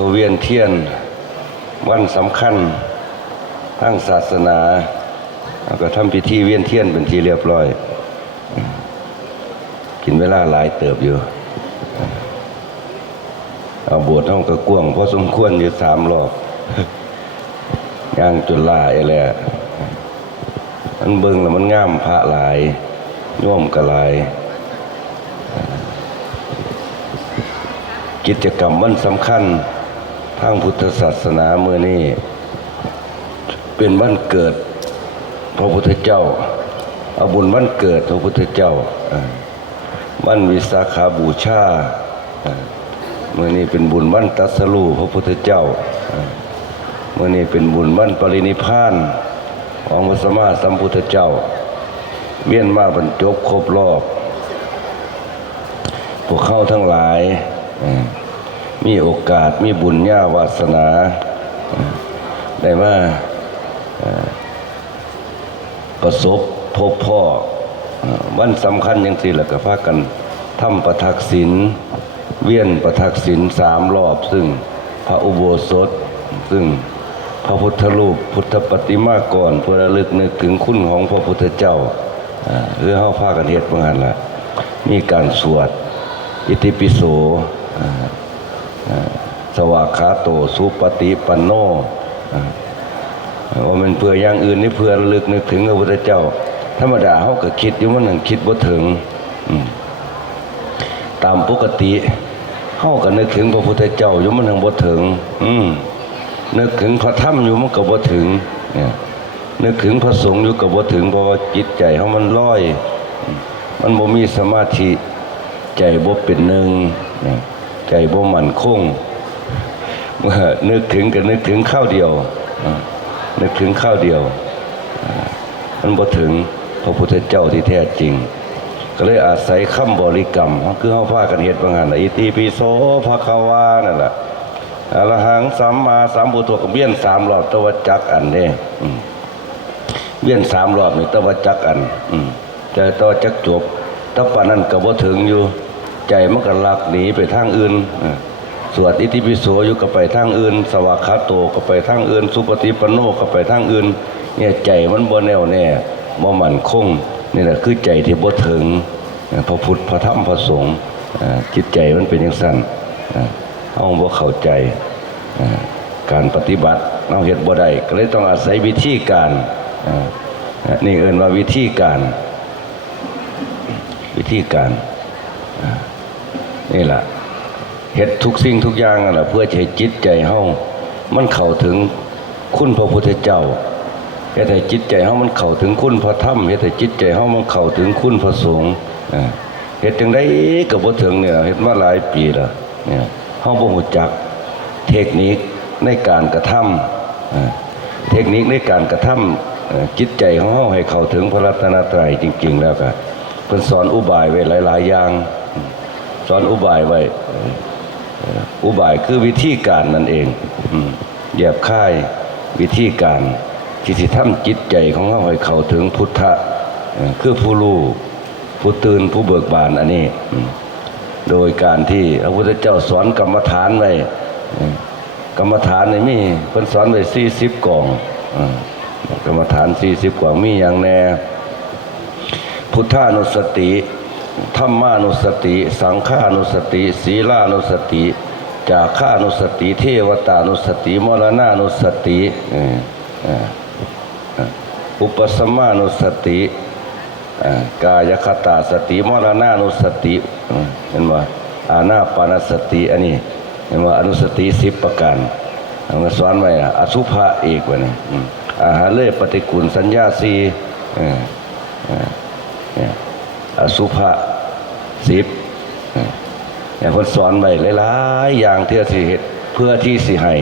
เวียนเทียนวันสำคัญทางศาสนาก็ทำพิธีเวียนเทียนเป็นที่เรียบร้อยกินเวลาหลายเติบอยู่โบสถ์ห้องกระกวงพอสมควรอยู่3 รอบย่างจุฬาไอ้แหละมันเบิ่งแล้วมันงามพระหลายโยมก็หลายกิจกรรมวันสำคัญทางพุทธศาสนาเมื่อนี้เป็นวันเกิดพระพุทธเจ้าเอาบุญวันเกิดพระพุทธเจ้าวันวิสาขบูชาเมื่อนี้เป็นบุญวันตรัสรู้พระพุทธเจ้าเมื่อนี้เป็นบุญวันปรินิพพานของพระสัมมาสัมพุทธเจ้าเวียนมาบรรจบครบรอบพวกเข้าทั้งหลายมีโอกาสมีบุญญาวาสนาได้มาประสบพบพ่อวันสำคัญอย่างที่แล้วก็พากันทำประทักษิณเวียนประทักษิณ3 รอบซึ่งพระอุโบสถซึ่งพระพุทธรูปพุทธปฏิมากรเพื่อระลึกนึกถึงคุณของพระพุทธเจ้าเพื่อเฮาพากันเฮ็ดว่างั้นล่ะมีการสวดอิติปิโสสวากขาโตสุปฏิปันโนว่ามันเพื่ออย่างอื่นนี่เพื่อระลึกนึกถึงพระพุทธเจ้าธรรมดาเฮาก็คิดอยู่มันนั่นคิดบ่ถึงตามปกติเฮาก็นึกถึงพระพุทธเจ้าอยู่มันถึงบ่ถึงนึกถึงพระธรรมอยู่มันก็บ่ถึงเนี่ยนึกถึงพระสงฆ์อยู่ก็บ่ถึงเพราะว่าจิตใจเฮามันลอยมันบ่มีสมาธิใจบ่เป็นหนึ่งใจบ่มั่นคงเมื่อนึกถึงก็นึกถึงข้าวเดียวนึกถึงข้าวเดียวมันบ่ถึงพระพุทธเจ้าที่แท้จริงก็เลยอาศัยคำบริกรรมคือเฮาพากันเฮ็ดว่างั้นน่ะอิติปิโสภะคะวานั่นล่ะอรหังสัมมาสัมพุทโธก็เวียน3 รอบตวจักอันนี้เวียน3 รอบนี่ตวจักอันแต่ตวจักจบแต่ปานนั้นก็บ่ถึงอยู่ใจมันก็ลักหนีไปทางอื่นสวดอิติปิโสอยู่ก็ไปทางอื่นสวากขาโตก็ไปทางอื่นสุปฏิปันโนก็ไปทางอื่นเนี่ยใจมันบ่แน่วแน่บ่มั่นคงนี่แหละคือใจที่บ่ถึงพระพุทธพระธรรมพระสงฆ์จิตใจมันเป็นจังซั่นเฮาบ่เข้าใจการปฏิบัติเราเฮ็ดบ่ได้ก็เลยต้องอาศัยวิธีการนี่เอิ้นว่าวิธีการนี่ล่ะเฮ็ดทุกสิ่งทุกอย่างนั่นล่ะเพื่อให้จิตใจเฮามันเข้าถึงคุณพระพุทธเจ้าเฮ็ดให้จิตใจเฮามันเข้าถึงคุณพระธรรมเฮ็ดให้จิตใจเฮามันเข้าถึงคุณพระสงฆ์เฮ็ดจังได๋ก็บ่ถึงเนี่ยเฮ็ดมาหลายปีแล้วเนี่ยเฮาบ่รู้จักเทคนิคในการกระทำเทคนิคในการกระทำจิตใจของเฮาให้เข้าถึงพระรัตนตรัยจริงๆแล้วก็เพิ่นสอนอุบายไว้หลายๆอย่างสอนอุบายไว้อุบายคือวิธีการนั่นเองแยบคายวิธีการที่สิทำจิตใจของเฮาให้เข้าถึงพุทธะคือผู้รู้ผู้ตื่นผู้เบิกบานอันนี้โดยการที่พระพุทธเจ้าสอนกรรมฐานไว้กรรมฐานนี่มีเพิ่นสอนไว้40 กล่องกรรมฐาน40 กล่องมีอย่างแน่พุทธานุสติธัมมานุสติสังฆานุสติศีลานุสติจาคานุสติเทวตานุสติมรณานุสติอุปสมานุสติกายคตาสติมรณานุสติเห็นบ่อานาปานสติอันนี้เห็นว่าอนุสติ10 ประการมาสอนไว้อสุภะอีกว่านี่อาหารเลปฏิกูลสัญญา4อสุภะ10เนี่ยเพิ่นสอนไว้หลายๆอย่างที่สิเฮ็ดเพื่อที่สิให้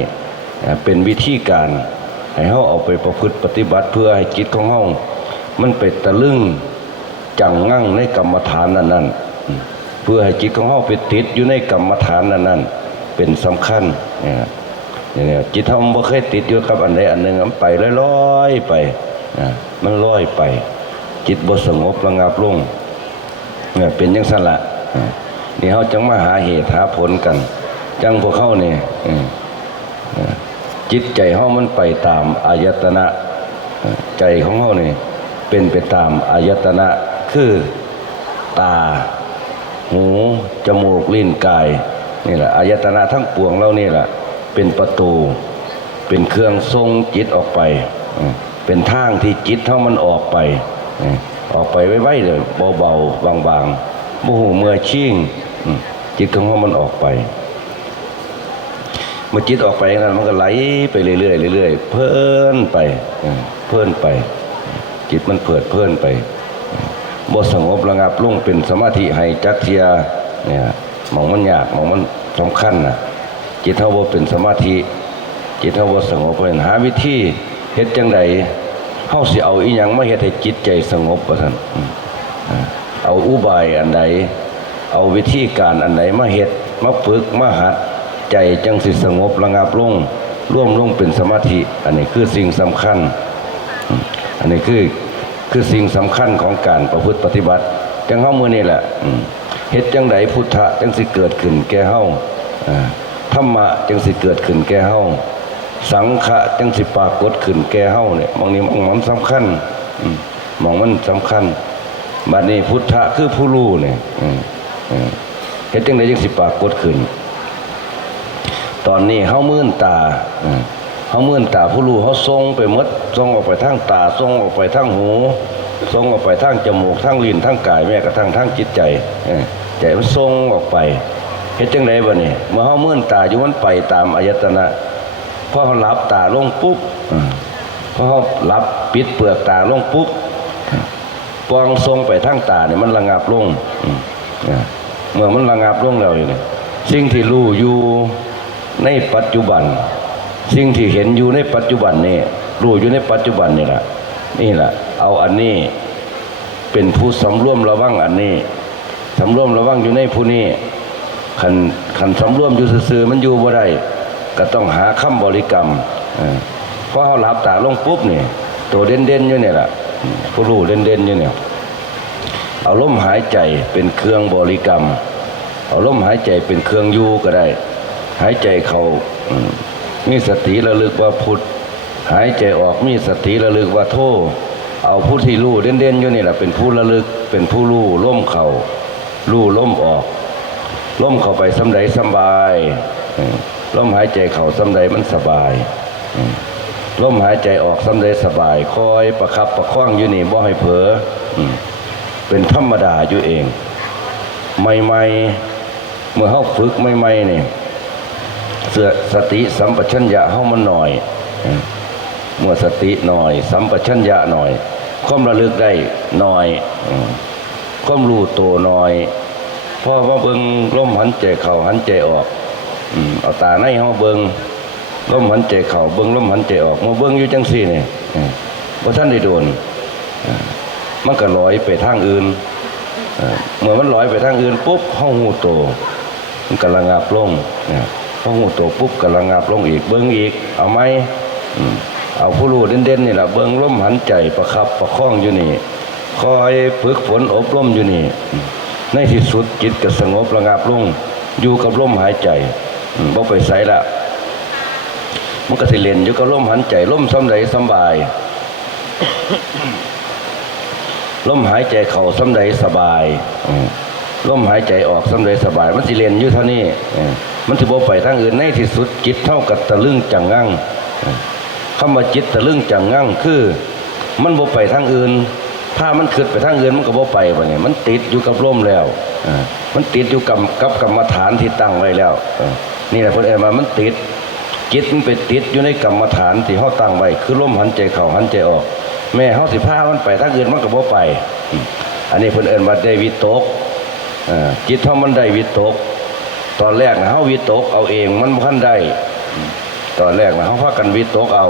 เป็นวิธีการให้เฮาเอาไปประพฤติปฏิบัติเพื่อให้จิตของเฮามันไปตะลึงจังงั่งในกรรมฐานนั้นๆเพื่อให้จิตของเฮาไปติดอยู่ในกรรมฐานนั้นๆเป็นสำคัญเนี่ยจิตเฮาบ่เคยติดอยู่กับอันใดอันหนึ่งมันไปลอยๆไปมันลอยไปจิตบ่สงบระงับลงเนี่ยเป็นจังซั่นล่ะนี่เฮาจังมาหาเหตุหาผลกัน จังพวกเขาเนี่ยจิตใจเขามันไปตามอายตนะใจของเขาเนี่ยเป็นไปตามอายตนะคือตาหูจมูกลิ้นกายนี่แหละอายตนะทั้งปวงเรานี่แหละเป็นประตูเป็นเครื่องทรงจิตออกไปเป็นทางที่จิตเท่ามันออกไปไว้เลยเบาๆบางๆโมโหเมื่อชิ่งจิตของเขามันออกไปเมื่อจิตออกไปนั้นมันก็ไหลไปเรื่อยๆเรื่อยๆเพลินไปจิตมันเพลินไปบ่สงบระงับลงเป็นสมาธิให้จักเทียเนี่ยมองมันยากมองมันสำคัญนะจิตเฮาบ่เป็นสมาธิจิตเฮาบ่สงบเพิ่นหาวิธีเฮ็ดจังได๋เฮาสิเอาอีหยังมาเฮ็ดให้จิตใจสงบว่าซั่นเอาอุบายอันใดเอาวิธีการอันใดมาเฮ็ดมาฝึกมาหัดใจจังสิสงบระงับลงร่วมลงเป็นสมาธิอันนี้คือสิ่งสำคัญอันนี้คือสิ่งสำคัญของการประพฤติปฏิบัติจังเฮามื้อนี้แหละเฮ็ดจังไดพุทธะจังสิเกิดขึ้นแก่เฮาธรรมะจังสิเกิดขึ้นแก่เฮาสังฆะจังสิปรากฏขึ้นแก่เฮาเนี่ยมองนี้มันสำคัญมองมันสำคัญบัดนี้พุทธะคือผู้รู้เนี่ยเฮ็ดจังไดจังสิปรากฏขึ้นตอนนี้เฮามื่นตาเขามื่นตาผู้รู้เขาทรงไปหมดทรงออกไปทางตาทรงออกไปทางหูทรงออกไปทางจมูกทางลิ้นทางกายแม้กระทั่งทางจิตใจใจมันทรงออกไปเฮ็ดจังไดบ่นี่เมื่อเขามื่นตาอยู่มันไปตามอายตนะพอเขาหลับตาลงปุ๊บพอเขาหลับปิดเปลือกตาลงปุ๊บปองทรงไปทางตาเนี่ยมันระงับลงเมื่อมันระงับลงแล้วนี่สิ่งที่รู้อยู่ในปัจจุบันสิ่งที่เห็นอยู่ในปัจจุบันนี่รู้อยู่ในปัจจุบันนี่แหละเอาอันนี้เป็นผู้สำรวมระวังอันนี้สำรวมระวังอยู่ในผู้นี้ขันสำรวมอยู่ซื่อๆมันอยู่บ่ได้ก็ต้องหาคำบริกรรมเพราะเขาหลับตาลงปุ๊บนี่ตัวเด่นๆอยู่เนี่ยแหละผู้รู้เด่นๆอยู่เนี่ยเอาลมหายใจเป็นเครื่องบริกรรมเอาลมหายใจเป็นเครื่องอยู่ก็ได้หายใจเข้ามีสติระลึกว่าพุทธหายใจออกมีสติระลึกว่าโธเอาผู้ที่รู้เด่นๆอยู่นี่แหละเป็นผู้ระลึกเป็นผู้รู้ล่มเข่ารู้ล่มออกล่มเข้าไปสำใดสบายล่มหายใจเข้าสำใดมันสบายล่มหายใจออกสำใดสบายคอยประคับประคองอยู่นี่บ่ให้เผลอเป็นธรรมดาอยู่เองใหม่ๆเมื่อเฮาฝึกใหม่ๆนี่สติสัมปชัญญะเฮามันหน่อยเมื่อสติหน่อยสัมปชัญญะหน่อยความระลึกได้หน่อยความรู้ตัวหน่อยพอมาเบิ่งลมหันใจเข้าหันใจออกเอาตาในเฮาเบิ่งลมหันใจเข้าเบิ่งลมหันใจออกมาเบิ่งอยู่จังซี่นี่บ่ทันได้โดนมันก็ลอยไปทางอื่นเมื่อมันลอยไปทางอื่นปุ๊บเฮาฮู้ตัวมันก็ระงับลงพอหูโตปุ๊บก็ระงับลงอีกเบิ้งอีกเอาไหมเอาผู้รู้เด่นๆนี่แหละเบิ้งลมหันใจประคับประคองอยู่นี่คอยฝึกฝนอบรมอยู่นี่ในที่สุดจิตก็สงบระงับลงอยู่กับลมหายใจบ่ไปไสละมันก็สิเล่นอยู่กับลมหันใจลมสำใดสบายลมหายใจเข้าสำใดสบายลมหายใจออกสำใดสบายมันสิเล่นอยู่เท่านี้มันถือว่าไปทางอื่นในที่สุดจิตเท่ากับตะลึงจังงั่งคำว่าจิตตะลึงจังงั่งคือมันบ่ไปทางอื่นถ้ามันขึ้นไปทางอื่นมันก็บ่ไปวะเนี่ยมันติดอยู่กับลมแล้วมันติดอยู่กับกรรมฐานที่ตั้งไว้แล้วนี่แหละเพิ่นเอ่ยมามันติดจิตมันไปติดอยู่ในกรรมฐานที่เฮาตั้งไว้คือลมหันใจเข้าหันใจออกแม่เฮาสิพามันไปทางอื่นมันก็บ่ไปอันนี้เพิ่นเอ่ยว่าได้วิตกจิตเฮามันได้วิตกตอนแรกนะเฮาวิตกเอาเองมันบ่ทันได้ตอนแรกนะเฮาพากันวิตกเอา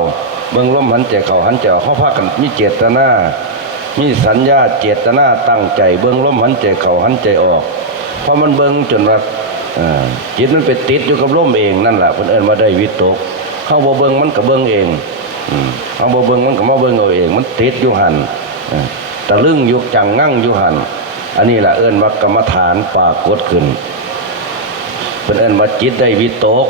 เบิ่งลมหันใจเข้าหันใจออกเฮาพากันมีเจตนามีสัญญาเจตนาตั้งใจเบิ่งลมหันใจเข้าหันใจออกพอมันเบิ่งจนว่าจิตมันไปติดอยู่กับลมเองนั่นแหละเพิ่นเอิ้นว่าได้วิตกเฮาบ่เบิ่งมันก็เบิ่งเองเฮาบ่เบิ่งมันก็มาเบิ่งเอาเองมันติดอยู่หั่นตะลึงอยู่จังงั่งอยู่หั่นอันนี้แหละเอิ้นว่ากรรมฐานปรากฏขึ้น พิ่นเอิ้นว่าจิตได้วิตก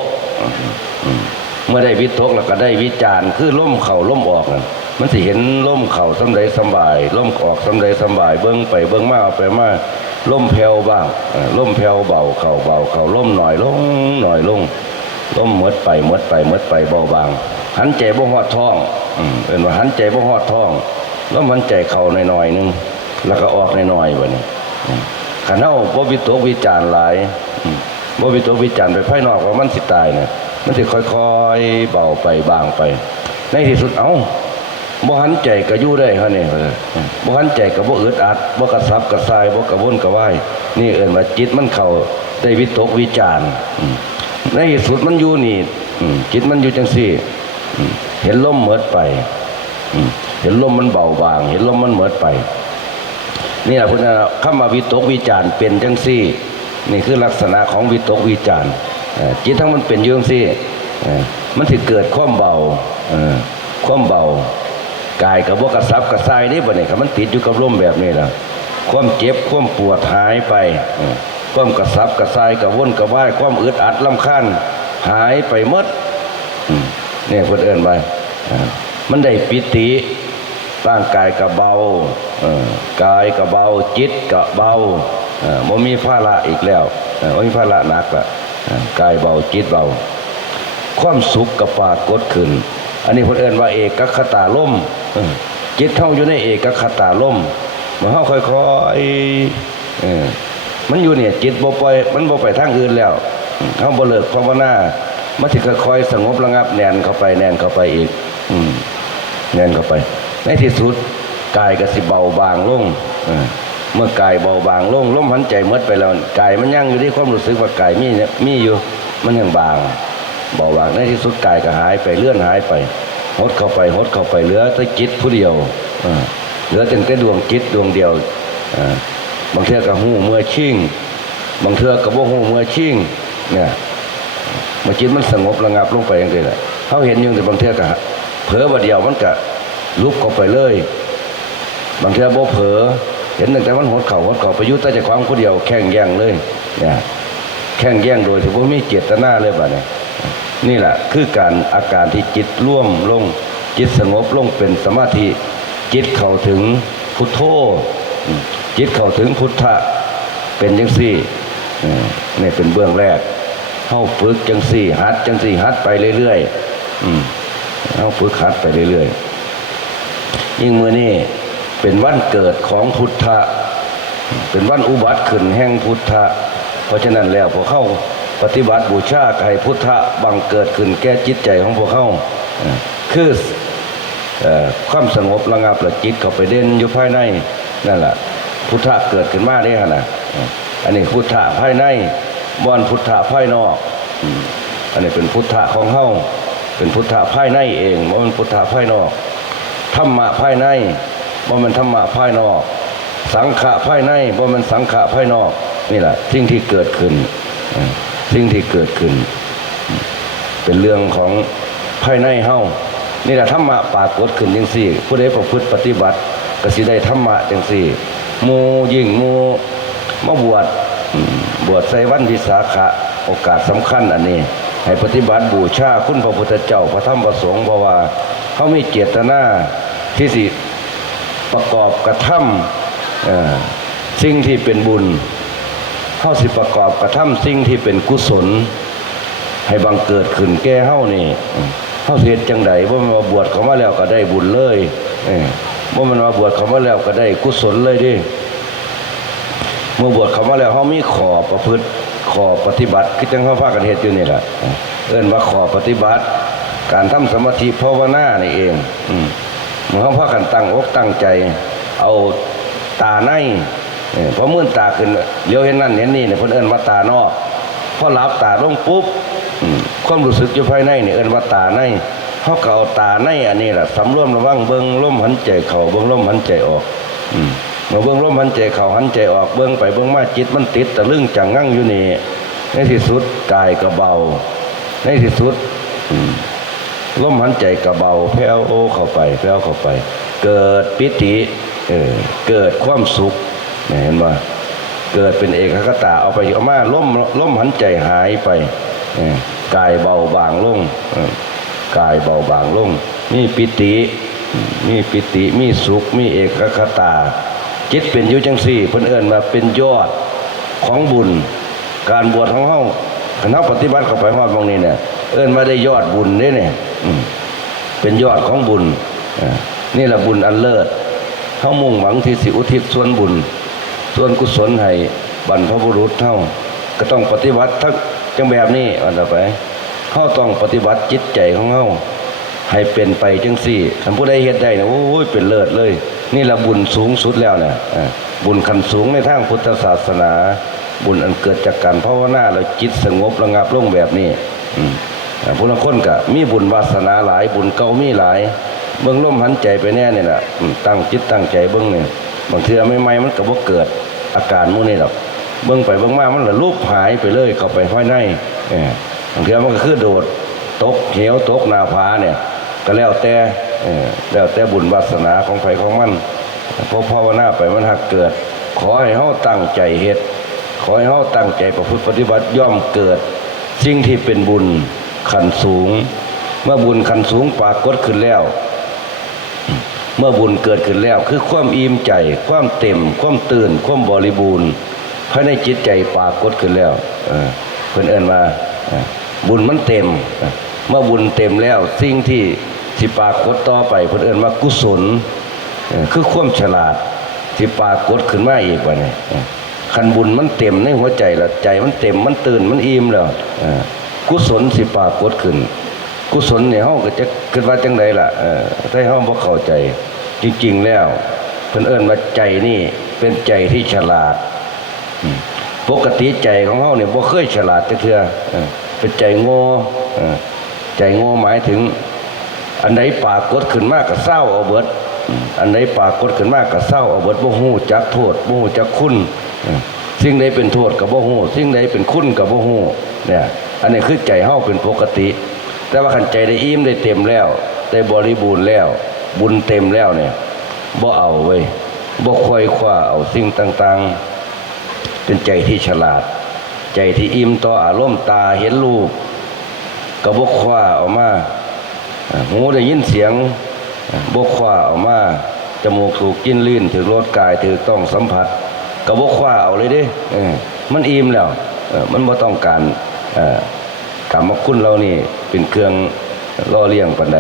เมื่อได้วิตกแล้วก็ได้วิจารณ์คือลมเข้าลมออกนั่นมันสิเห็นลมเข้าสำใดสำบายลมออกสำใดสำบายเบิ่งไปเบิ่งมาเอาไปมาลมแผ่วบ้างลมแผ่วเบาเข้าเบาเข้าลมหน่อยลงหน่อยลงลมหมดไปหมดไปหมดไปเบาบางหันใจบ่ฮอดท้องเป็นว่าหันใจบ่ฮอดท้องแล้วมันใจเข้าหน่อยๆนึงแล้วก็ออกหน่อยๆบัดนี้คันเฮาบ่วิตกวิจารณ์หลายบ่วิตกวิจารณ์ไปภายนอกว่ามันสิตายเนี่ยมันสิค่อยๆเบาไปบางไปในที่สุดเอ้าบ่หันใจก็อยู่ได้ฮะนี่บ่หันใจก็บ่อึดอัดบ่กระสับกระส่ายบ่กระวนกระวายนี่เอิ้นว่าจิตมันเข้าได้วิตกวิจารณ์ในที่สุดมันอยู่นี่จิตมันอยู่จังซี่เห็นลมหมดไปเห็นลมมันเบาบางเห็นลมมันหมดไปนี่แหละพุทธะคำว่าวิตกวิจารณ์เป็นจังซี่นี่คือลักษณะของวิตกวิจารณ์จิตทั้งมันเป็นอยู่จังซี่มันสิเกิดความเบาความเบากายกับบ่กระสับกระส่ายนี่บัดนี้ครับมันติดอยู่กับลมแบบนี้ล่ะความเจ็บความปวดหายไปความกระสับกระส่ายกระวนกระวายความอึดอัดรำคาญหายไปหมดเนี่ยเพิ่นเอิ้นว่ามันได้ปิติร่างกายก็เบากายก็เบาจิตก็เบาบ่มีภาระอีกแล้วบ่มีภาระหนักละกายเบาจิตเบาความสุขก็ปรากฏขึ้นอันนี้เพิ่นเอิ้นว่าเอกคตาลมจิตเฮาอยู่ในเอกคตาลมเมื่อเฮาค่อยๆมันอยู่เนี่ยจิตบ่ปล่อยมันบ่ไปทางอื่นแล้วเฮาบ่เลิกภาวนามันสิค่อยๆสงบระงับแน่นเข้าไปแน่นเข้าไปอีกแน่นเข้าไปในที่สุดกายก็สิเบาบางลงเมื่อกายเบาบางลงลมหายใจหมดไปแล้วกายมันยังอยู่ที่ความรู้สึกว่ากายมีอยู่มันยังบางเบาบางในที่สุดกายก็หายไปเลื่อนหายไปหดเข้าไปหดเข้าไปเหลือแต่จิตผู้เดียวเหลือแต่ดวงจิตดวงเดียวบางเทื่อก็หูเมื่อชิ่งบางเทื่อก็บ่หูเมื่อชิ่งเนี่ยเมื่อจิตมันสงบระงับลงไปอย่างเดียวเขาเห็นอยู่แต่บางเทื่อก็เผลอบ่เดียวมันก็ลุกเข้าไปเลยบางเทื่อบ่เผลอเห็นตั้งแต่มันหดเข่าไปยุติแต่ความผู้เดียวแข่งแย่งเลยเนี่ยแข่งแย่งโดยที่บ่มีเจตนาเลยบัดนี้นี่แหละคือการอาการที่จิตร่วมลงจิตสงบลงเป็นสมาธิจิตเข้าถึงพุทโธจิตเข้าถึงพุทธะเป็นจังซี่นี่เป็นเบื้องแรกเฮาฝึกจังซี่หัดจังซี่หัดไปเรื่อยๆเฮาฝึกหัดไปเรื่อยๆยิ่งมื้อนี้เป็นวันเกิดของพุทธะเป็นวันอุบัติขึ้นแห่งพุทธะเพราะฉะนั้นแล้วพวกเขาปฏิบัติบูชาให้พุทธะบังเกิดขึ้นแก่จิตใจของพวกเขาคือความสงบระงับและจิตเข้าไปเด่นอยู่ภายในนั่นแหละพุทธะเกิดขึ้นมาได้ขนาดอันนี้พุทธะภายในบ่อนพุทธะภายนอกอันนี้เป็นพุทธะของเฮาเป็นพุทธะภายในเองบ่มันพุทธะภายนอกธรรมะภายในบ่มันธรรมะภายนอกสังขะภายในบ่มันสังขะภายนอกนี่แหละสิ่งที่เกิดขึ้นสิ่งที่เกิดขึ้นเป็นเรื่องของภายในเฮานี่แหละธรรมะปรากฏขึ้นจังซี่ผู้ใดประพฤติปฏิบัติก็สิได้ธรรมะจังซี่หมู่ยิ่งหมู่มาบวชใส่วันวิสาขะโอกาสสำคัญอันนี้ให้ปฏิบัติบูชาคุณพระพุทธเจ้าพระธรรมพระสงฆ์เพราะว่าเขามีเจตนาที่สิประกอบกระทำสิ่งที่เป็นบุญเขาสิประกอบกระทำสิ่งที่เป็นกุศลให้บังเกิดขึ้นแก่เฮานี่เฮาเฮ็ดจังไดบ่แม่นว่าบวชเข้ามาแล้วก็ได้บุญเลยบ่แม่นว่าบวชเข้ามาแล้วก็ได้กุศลเลยดิเมื่อบวชเข้ามาแล้วเฮามีข้อประพฤติข้อปฏิบัติคือจังเฮาพากันเฮ็ดอยู่นี่ล่ะเอิ้นว่าข้อปฏิบัติการทำสมาธิภาวนานี่เองเมื่อเฮาพากันตั้งอกตั้งใจเอาตาในพอมื่นตาขึ้นเลี้ยวเห็นนั่นเห็นนี่เนี่ยเพิ่นเอิ้นว่าตานอกพอหลับตาลงปุ๊บความรู้สึกอยู่ภายในนี่เอิ้นว่าตาในเฮาก็เอาตาในอันนี้ล่ะสำรวมระวังเบิ่งลมหายใจเข้าเบิ่งลมหายใจออกเมื่อเบิ่งลมหายใจเข้าหายใจออกเบิ่งไปเบิ่งมาจิตมันติดตะลึงจังงั่งอยู่นี่ในที่สุดกายก็เบาในที่สุดลมหายใจก็เบาแผ่วเข้าไปแผ่วเข้าไปเกิดปิติเกิดความสุขเห็นบ่ เกิดเป็นเอกคตาเอาไปเอามาล้มหันใจหายไปกายเบาบางลงกายเบาบางลงมีปิติมีสุขมีเอกคตาจิตเป็นอยู่จังสี่เพิ่นเอิ้นมาเป็นยอดของบุญการบวชของเฮาคณะปฏิบัติเข้าไปฮอดตรงนี้เนี่ยเอิ้นมาได้ยอดบุญเด้เนี่ยเป็นยอดของบุญนี่แหละบุญอันเลิศเฮามุ่งหวังที่สิอุทิศส่วนบุญส่วนกุศลให้บรรพบุรุษเฮาก็ต้องปฏิบัติทั้งจังแบบนี้ว่าต่อไปเฮาต้องปฏิบัติจิตใจของเฮาให้เป็นไปจังซี่ท่านผู้ใดเฮ็ดได้นะโอ้ยเป็นเลิศเลยนี่ละบุญสูงสุดแล้วเนี่ยบุญขั้นสูงในทางพุทธศาสนาบุญอันเกิดจากการภาวนาแล้วจิตสงบระงับลงแบบนี้ผู้ละคนก็มีบุญวาสนาหลายบุญเก่ามีหลายเบิ่งลมหันใจไปแน่นี่ล่ะตั้งจิตตั้งใจเบิ่งนี่บางเทื่อใหม่ๆมันก็บ่เกิดอาการหมู่นี้ดอกเบิ่งไปเบิ่งมามันละรูปหายไปเลยเข้าไปภายในบางเทื่อมันก็คือโดดตกเหวตกหน้าผาเนี่ยก็แล้วแต่บุญวาสนาของไผของมันพอภาวนาไปมันหักเกิดขอให้เฮาตั้งใจเฮ็ดขอให้เฮาตั้งใจประพฤติปฏิบัติย่อมเกิดสิ่งที่เป็นบุญขั้นสูงเมื่อบุญขั้นสูงปรากฏขึ้นแล้วเมื่อบุญเกิดขึ้นแล้วคือความอิ่มใจความเต็มความตื่นความบริบูรณ์ภายในจิตใจปรากฏขึ้นแล้วเพิ่นเอิ้นว่าบุญมันเต็มเมื่อบุญเต็มแล้วสิ่งที่สิปรากฏต่อไปเพิ่นเอิ้นว่ากุศลคือความฉลาดที่ปรากฏขึ้นมาอีกว่านี่คันบุญมันเต็มในหัวใจแล้วใจมันเต็มมันตื่นมันอิ่มแล้วกุศลสิปรากฏขึ้นกุศลเนี่ยเฮาก็จะคิดว่าจังไดล่ะถ้าเฮาบ่เข้าใจจริงๆแล้วเพิ่นเอิ้นว่าใจนี่เป็นใจที่ฉลาดปกติใจของเฮาเนี่ยบ่เคยฉลาดจักเทื่อเป็นใจโง่ใจโง่หมายถึงอันใดปรากฏขึ้นมาก็เศร้าเอาเบิดอันใดปรากฏขึ้นมาก็เศร้าเอาเบิดบ่ฮู้จักโทษบ่ฮู้จักคุณสิ่งใดเป็นโทษก็บ่ฮู้สิ่งใดเป็นคุณก็บ่ฮู้เนี่ยอันนี้คือใจเฮาเป็นปกติแต่ว่าคันใจได้อิ่มได้เต็มแล้วได้บริบูรณ์แล้วบุญเต็มแล้วเนี่ยบ่เอาเว้ยบ่ค่อยคว้าเอาสิ่งต่างๆเป็นใจที่ฉลาดใจที่อิ่มต่ออารมณ์ตาเห็นรูปก็บ่คว้าออกมาหูได้ยินเสียงบ่คว้าออกมาจมูกถูกกินลิ้นถูกรสกายถูกต้องสัมผัสก็บ่คว้าเอาเลยเด้มันอิ่มแล้วมันบ่ต้องการกรรมคุณเรานี่เป็นเครื่องล่อเลี้ยงปานใด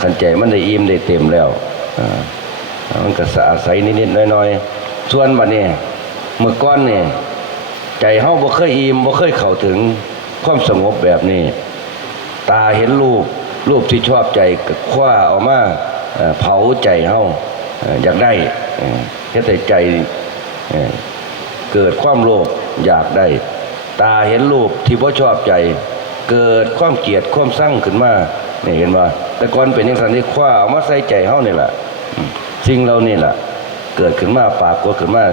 ขันใจมันได้อิ่มได้เต็มแล้วมันก็อาศัยนิดๆน้อยๆส่วนบัดนี้เมื่อก่อนนี่ใจเฮาบ่เคยอิ่มบ่เคยเข้าถึงความสงบแบบนี้ตาเห็นรูปที่ชอบใจก็คว้าออกมาเผาใจเฮาอยากได้เฮ็ดให้ใจเกิดความโลภอยากได้ตาเห็นรูปที่บ่ชอบใจเกิดความเกลียดความชังขึ้นมานี่เห็นบ่แต่ก่อนเป็นจังซั่นนี่คว้าเอามาใส่ใจเฮานี่ล่ะสิ่งเหล่านี้ล่ะเกิดขึ้นมาปรากฏขึ้นมา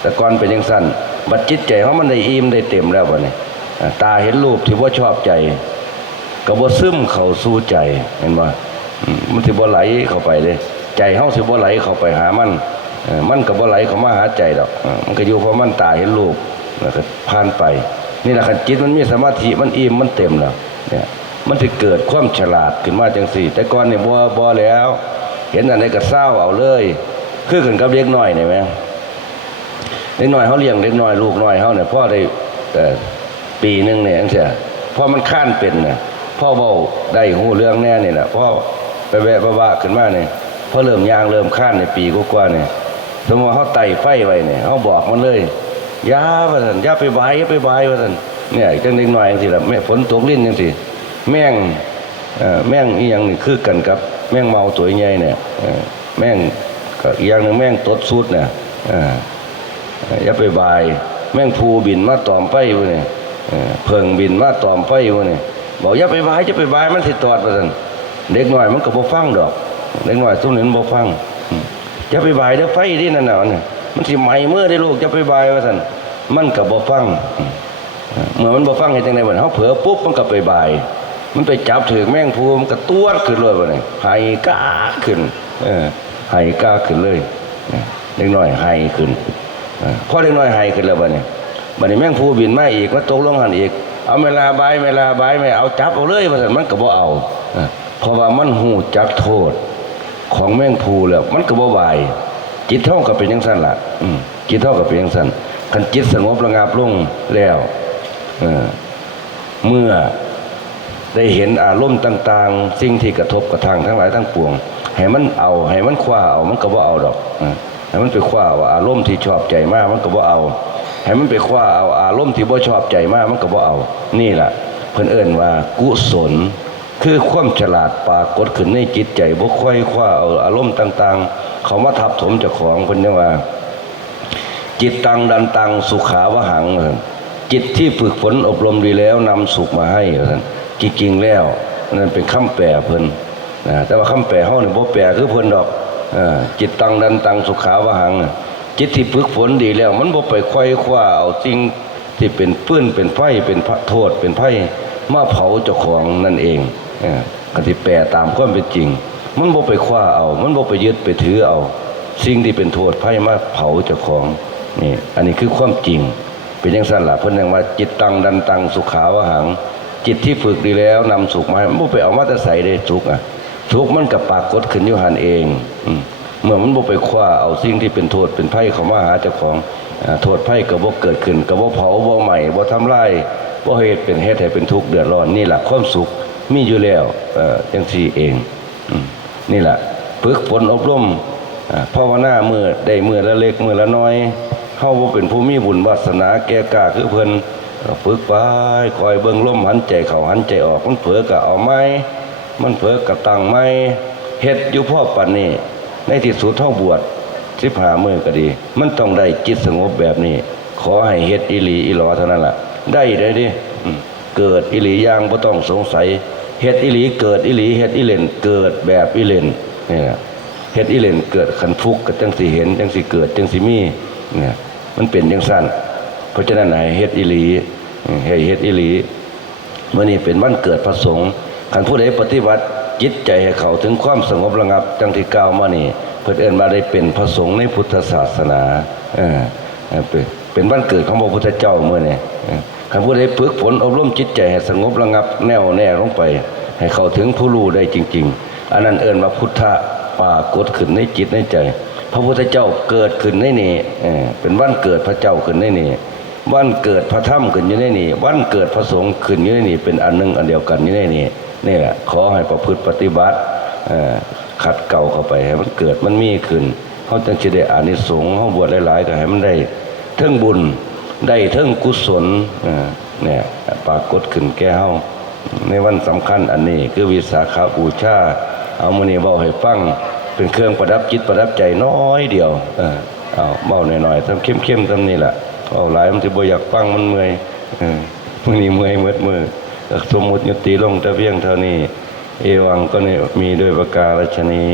แต่ก่อนเป็นจังซั่นบัดจิตใจเฮามันได้อิ่มได้เต็มแล้วบัดนี้ตาเห็นรูปที่บ่ชอบใจก็บ่ซึมเข้าสู่ใจเห็นบ่มันสิบ่ไหลเข้าไปเลยใจเฮาสิบ่ไหลเข้าไปหามันก็บ่ไหลเข้ามาหาใจดอกมันก็อยู่เพราะมันตาเห็นรูปแล้วก็ผ่านไปนี่แหละคันจิตมันมีสมาธิมันอิ่มมันเต็มแล้วเนี่ยมันสิเกิดความฉลาดขึ้นมาจังซี่แต่ก่อนนี่บ่แล้วเห็นอันใดก็เศร้าเอาเลยคือกันกับเด็กน้อยนี่แหมเด็กน้อยเฮาเลี้ยงเด็กน้อยลูกน้อยเฮาเนี่ยพ่อได้ปีนึงเนี่ยจังซี่พอมันค้านเป็นน่ะพ่อเว้าได้ฮู้เรื่องแน่นี่น่ะพ่อไปแวะบ้าๆขึ้นมาเนี่ยพอเริ่มย่างเริ่มค้านในปีกว่าๆเนี่ยสมมุติเฮาไต่ไฟไว้เนี่ยเฮาบอกมันเลยอย่าว่าซั่นอย่าไปบายว่าซั่นเนี่ยจังเด็กน้อยจังซี่ล่ะแม่ฝนตกลิ้นจังซี่แม่งอีหยังนี่คือกันกับแม่งเมาตัวใหญ่เนี่ยแม่งก็อีกอย่างนึงแม่งตดสุดเนี่ยอย่าไปบายแม่งภูบินมาตอมไฟอยู่นี่เพิ่งบินมาตอมไฟอยู่นี่บอกอย่าไปบายมันสิตอดว่าซั่นเด็กน้อยมันก็บ่ฟังดอกเด็กน้อยซุมนี้บ่ฟังอย่าไปบายเด้อไฟดินั่นน่ะมันสิไหม้มือได้ลูกอย่าไปบายว่าซั่นมันก็บ่ฟังเมื่อมันบ่ฟังเฮ็ดจังได๋บัดเฮาเผลอปุ๊บมันก็ไปบายมันไปจับถึงแมงภูมันก็ตวดขึ้นเลยบัดนี้ไห้กาขึ้นไห้กาขึ้นเลยเล็กน้อยไห้ขึ้น พอเด็กน้อยหายขึ้นแล้วบัดนี้แม่งผู้บินมาอีกมาตกลงหันอีกเอาเวลาบายไม่เอาจับเอาเลยว่าซั่นมันก็บ่เอาเพราะว่ามันหูจักโทษของแม่งผู้แล้วมันก็บ่บายจิตเท่าก็เป็นจังซั่นล่ะจิตเท่าก็เป็นจังซั่นคันจิตสงบระงับลงแล้วเมื่อได้เห็นอารมณ์ต่างๆสิ่งที่กระทบกระทั่งทั้งหลายทั้งปวงให้มันเอาให้มันคว้าเอามันก็บ่เอาดอกให้มันไปคว้าว่าอารมณ์ที่ชอบใจมากมันก็บ่เอาให้มันไปคว้าเอาอารมณ์ที่บ่ชอบใจมากมันก็บ่เอานี่ล่ะเพิ่นเอิ้นว่ากุศลคือความฉลาดปรากฏขึ้นในจิตใจบ่ค่อยคว้าเอาอารมณ์ต่างๆเขามาทับถมเจ้าของเพิ่นเรียกว่าจิตตังดันตังสุขาวหังจิตที่ฝึกฝนอบรมดีแล้วนำสุขมาให้จริงๆแล้วนั่นเป็นคำแปลเพิ่นแต่ว่าคำแปลเฮานี่บ่แปลคือเพิ่นดอกจิตตังดันตังสุขาวหังจิตที่ฝึกฝนดีแล้วมันบ่ไปไขว้คว้าเอาสิ่งที่เป็นปื้นเป็นไฟเป็นโทษเป็นไฟมาเผาเจ้าของนั่นเองก็สิแปลตามความเป็นจริงมันบ่ไปคว้าเอามันบ่ไปยึดไปถือเอาสิ่งที่เป็นโทษไฟมาเผาเจ้าของนี่อันนี้คือความจริงเป็นจังซั่นล่ะเพิ่นเรียกว่าจิตตังดันตังสุขาวหังจิตที่ฝึกดีแล้วนำสุขมาให้มันบ่ไปเอามาแต่ใส่ได้สุขสุขมันก็ปรากฏขึ้นอยู่หั่นเองเมื่อมันบ่ไปคว้าเอาสิ่งที่เป็นโทษเป็นภัยเข้ามาหาเจ้าของโทษภัยก็บ่เกิดขึ้นก็บ่เผาบ่ไหม้บ่ทำลายบ่เฮ็ดให้เป็นทุกข์เดือดร้อนนี่ล่ะความสุขมีอยู่แล้วจังซี่เองนี่ล่ะฝึกฝนอบรมภาวนามื้อได้มื้อละเล็กมื้อละน้อยเฮาบ่เป็นผู้มีบุญวาสนาแก่กล้าคือเพิ่นฝึกไปคอยเบิ่งลมหันใจเข้าหันใจออกมันเผลอก็เอาไม้มันเผลอก็ตั้งไม้เฮ็ดอยู่พอปานนี้ในที่สุดเฮาบวช15มื้อก็ดีมันต้องได้จิตสงบแบบนี้ขอให้เฮ็ดอีหลีอีหลอเท่านั้นล่ะได้ดิเกิดอีหลีอย่างบ่ต้องสงสัยเฮ็ดอีหลีเกิดอีหลีเฮ็ดอีเล่นเกิดแบบอีเล่นนี่ล่ะเฮ็ดอีเล่นเกิดคันทุกข์ก็จังสิเห็นจังสิเกิดจังสิมีเนี่ยมันเป็นจังซั่นเพราะฉะนั้นให้เฮ็ดอีหลีให้เฮ็ดอีหลีมื้อนี้เป็นวันเกิดพระสงฆ์คันผู้ใดปฏิบัติจิตใจให้เขาถึงความสงบระงับจังที่กล่าวมานี่เพิ่นเอิ้นว่าได้เป็นพระสงฆ์ในพุทธศาสนาเป็นวันเกิดของพระพุทธเจ้ามื้อนี้คันผู้ใดฝึกฝนอบรมจิตใจให้สงบระงับแน่วแน่ลงไปให้เขาถึงผู้รู้ได้จริงๆอันนั้นเอิ้นว่าพุทธะปรากฏขึ้นในจิตในใจพระพุทธเจ้าเกิดขึ้นในนี่เป็นวันเกิดพระเจ้าขึ้นในนี่วันเกิดพระธรรมขึ้นอยู่ในนี่วันเกิดพระสงฆ์ขึ้นอยู่ในนี่เป็นอันหนึ่งอันเดียวกันอยู่ในนี่นี่แหละขอให้ประพฤติปฏิบัติขัดเกลาเข้าไปให้มันเกิดมันมีขึ้นเขาจึงจะได้อานิสงส์เขาบวชหลายๆก็ให้มันได้เทิงบุญได้เทิงกุศลเนี่ยปรากฏขึ้นแก่เฮาในวันสำคัญอันนี้คือวิสาขบูชาเอามื้อนี้เว้าให้ฟังเป็นเครื่องประดับจิตประดับใจน้อยเดียวเอาเบาหน่อยๆทำเข้มๆทำนี่แหละเอาหลายมันจะบ่อยากฟังมันเมื่อยมื้อนี้เมื่อยเมื่อมือสมมุติยุติลงแต่เพียงเท่านี้เอวังก็เนี่ยมีด้วยประการฉะนี้